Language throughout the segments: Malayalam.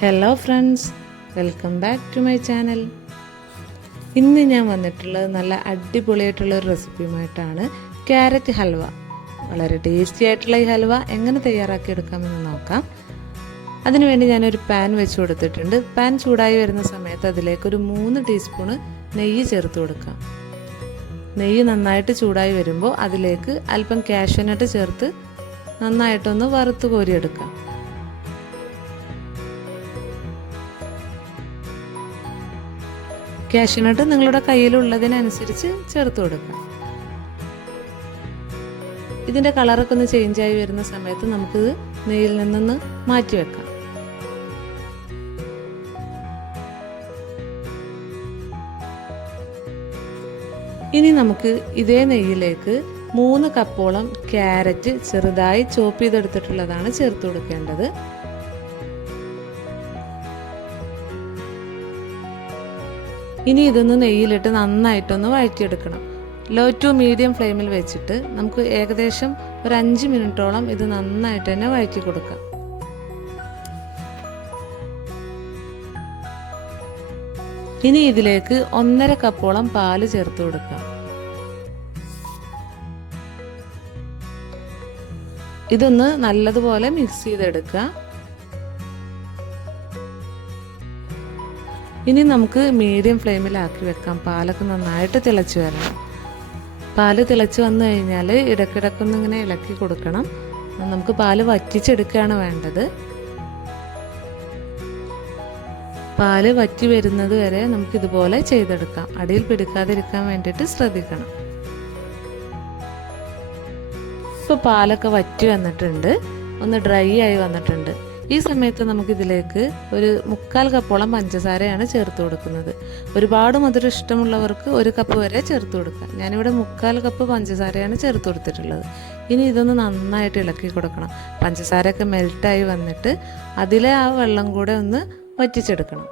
Hello friends, welcome back to my channel. ഇന്ന് ഞാൻ വന്നിട്ടുള്ളത് നല്ല അടിപൊളിയായിട്ടുള്ള ഒരു റെസിപ്പിയുമായിട്ടാണ്. ക്യാരറ്റ് ഹൽവ. വളരെ ടേസ്റ്റി ആയിട്ടുള്ള ഈ ഹൽവ എങ്ങനെ തയ്യാറാക്കിയെടുക്കാമെന്ന് നോക്കാം. അതിനുവേണ്ടി ഞാനൊരു പാൻ വെച്ച് കൊടുത്തിട്ടുണ്ട്. പാൻ ചൂടായി വരുന്ന സമയത്ത് അതിലേക്കൊരു 3 ടീസ്പൂണ് നെയ്യ് ചേർത്ത് കൊടുക്കാം. നെയ്യ് നന്നായിട്ട് ചൂടായി വരുമ്പോൾ അതിലേക്ക് അല്പം കാഷ്യൂനട്ട് ചേർത്ത് നന്നായിട്ടൊന്ന് വറുത്ത് കോരിയെടുക്കാം. കാഷ്യൂനട്ട് നിങ്ങളുടെ കയ്യിലുള്ളതിനനുസരിച്ച് ചേർത്ത് കൊടുക്കാം. ഇതിൻ്റെ കളറൊക്കെ ഒന്ന് ചേഞ്ചായി വരുന്ന സമയത്ത് നമുക്കിത് നെയ്യിൽ നിന്നൊന്ന് മാറ്റി വെക്കാം. ഇനി നമുക്ക് ഇതേ നെയ്യിലേക്ക് 3 കപ്പോളം ക്യാരറ്റ് ചെറുതായി ചോപ്പ് ചെയ്തെടുത്തിട്ടുള്ളതാണ് ചേർത്ത് കൊടുക്കേണ്ടത്. ഇനി ഇതൊന്ന് നെയ്യിലിട്ട് നന്നായിട്ടൊന്ന് വഴറ്റിയെടുക്കണം. ലോ ടു മീഡിയം ഫ്ലെയിമിൽ വെച്ചിട്ട് നമുക്ക് ഏകദേശം ഒരു 5 മിനിറ്റോളം ഇത് നന്നായിട്ട് തന്നെ വഴറ്റി കൊടുക്കാം. ഇനി ഇതിലേക്ക് 1.5 കപ്പോളം പാല് ചേർത്ത് കൊടുക്കാം. ഇതൊന്ന് നല്ലതുപോലെ മിക്സ് ചെയ്തെടുക്കുക. ഇനി നമുക്ക് മീഡിയം ഫ്ലെയിമിലാക്കി വെക്കാം. പാലൊക്കെ നന്നായിട്ട് തിളച്ച് വരണം. പാല് തിളച്ച് വന്നു കഴിഞ്ഞാൽ ഇടയ്ക്കിടയ്ക്കൊന്ന് ഇങ്ങനെ ഇളക്കി കൊടുക്കണം. നമുക്ക് പാല് വറ്റിച്ചെടുക്കുകയാണ് വേണ്ടത്. പാല് വറ്റി വരുന്നത് വരെ നമുക്കിതുപോലെ ചെയ്തെടുക്കാം. അടിയിൽ പിടിക്കാതിരിക്കാൻ വേണ്ടിയിട്ട് ശ്രദ്ധിക്കണം. ഇപ്പോൾ പാലൊക്കെ വറ്റി വന്നിട്ടുണ്ട്, ഒന്ന് ഡ്രൈ ആയി വന്നിട്ടുണ്ട്. ഈ സമയത്ത് നമുക്കിതിലേക്ക് ഒരു 3/4 കപ്പോളം പഞ്ചസാരയാണ് ചേർത്ത് കൊടുക്കുന്നത്. ഒരുപാട് മധുരം ഇഷ്ടമുള്ളവർക്ക് 1 കപ്പ് വരെ ചേർത്ത് കൊടുക്കാം. ഞാനിവിടെ 3/4 കപ്പ് പഞ്ചസാരയാണ് ചേർത്ത് കൊടുത്തിട്ടുള്ളത്. ഇനി ഇതൊന്ന് നന്നായിട്ട് ഇളക്കി കൊടുക്കണം. പഞ്ചസാരയൊക്കെ മെൽറ്റായി വന്നിട്ട് അതിലെ ആ വെള്ളം കൂടെ ഒന്ന് വറ്റിച്ചെടുക്കണം.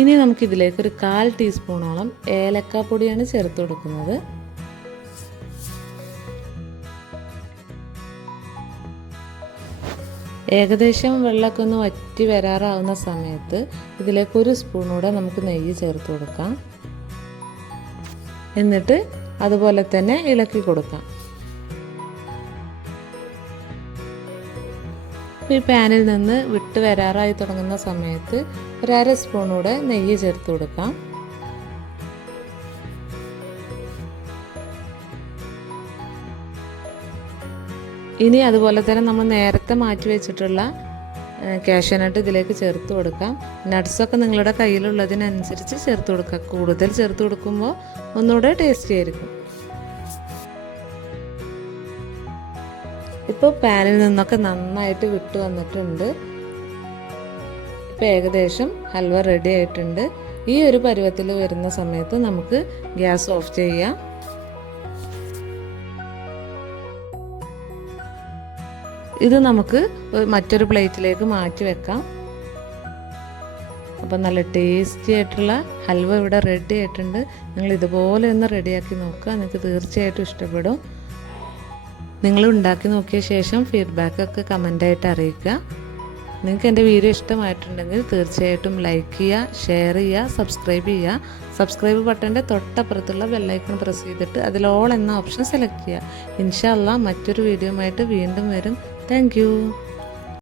ഇനി നമുക്കിതിലേക്ക് ഒരു 1/4 ടീസ്പൂണോളം ഏലക്കാപ്പൊടിയാണ് ചേർത്ത് കൊടുക്കുന്നത്. ഏകദേശം വെള്ളമൊക്കെ ഒന്ന് വറ്റി വരാറാവുന്ന സമയത്ത് ഇതിലേക്ക് 1 സ്പൂണൂടെ നമുക്ക് നെയ്യ് ചേർത്ത് കൊടുക്കാം. എന്നിട്ട് അതുപോലെ തന്നെ ഇളക്കി കൊടുക്കാം. ഈ പാനിൽ നിന്ന് വിട്ട് വരാറായി തുടങ്ങുന്ന സമയത്ത് 1/2 സ്പൂണൂടെ നെയ്യ് ചേർത്ത് കൊടുക്കാം. ഇനി അതുപോലെ തന്നെ നമ്മൾ നേരത്തെ മാറ്റി വെച്ചിട്ടുള്ള കാഷ്യൂനട്ട് ഇതിലേക്ക് ചേർത്ത് കൊടുക്കാം. നട്ട്സൊക്കെ നിങ്ങളുടെ കയ്യിലുള്ളതിനനുസരിച്ച് ചേർത്ത് കൊടുക്കുക. കൂടുതൽ ചേർത്ത് കൊടുക്കുമ്പോൾ ഒന്നുകൂടെ ടേസ്റ്റി ആയിരിക്കും. ഇപ്പോൾ പാനിൽ നിന്നൊക്കെ നന്നായിട്ട് വിട്ട് വന്നിട്ടുണ്ട്. ഇപ്പോൾ ഏകദേശം ഹൽവ റെഡി ആയിട്ടുണ്ട്. ഈ ഒരു പരുവത്തിൽ വരുന്ന സമയത്ത് നമുക്ക് ഗ്യാസ് ഓഫ് ചെയ്യാം. ഇത് നമുക്ക് മറ്റൊരു പ്ലേറ്റിലേക്ക് മാറ്റി വെക്കാം. അപ്പം നല്ല ടേസ്റ്റി ആയിട്ടുള്ള ഹൽവ ഇവിടെ റെഡി ആയിട്ടുണ്ട്. നിങ്ങൾ ഇതുപോലെ ഒന്ന് റെഡിയാക്കി നോക്കുക. നിങ്ങൾക്ക് തീർച്ചയായിട്ടും ഇഷ്ടപ്പെടും. നിങ്ങൾ ഉണ്ടാക്കി നോക്കിയ ശേഷം ഫീഡ്ബാക്കൊക്കെ കമൻ്റായിട്ട് അറിയിക്കുക. നിങ്ങൾക്ക് എൻ്റെ വീഡിയോ ഇഷ്ടമായിട്ടുണ്ടെങ്കിൽ തീർച്ചയായിട്ടും ലൈക്ക് ചെയ്യുക, ഷെയർ ചെയ്യുക, സബ്സ്ക്രൈബ് ചെയ്യുക. സബ്സ്ക്രൈബ് ബട്ടൻ്റെ തൊട്ടപ്പുറത്തുള്ള ബെല്ലൈക്കൺ പ്രസ് ചെയ്തിട്ട് അതിൽ ഓൾ എന്ന ഓപ്ഷൻ സെലക്ട് ചെയ്യുക. ഇൻഷാ അല്ലാഹ് മറ്റൊരു വീഡിയോയുമായിട്ട് വീണ്ടും വരും. Thank you.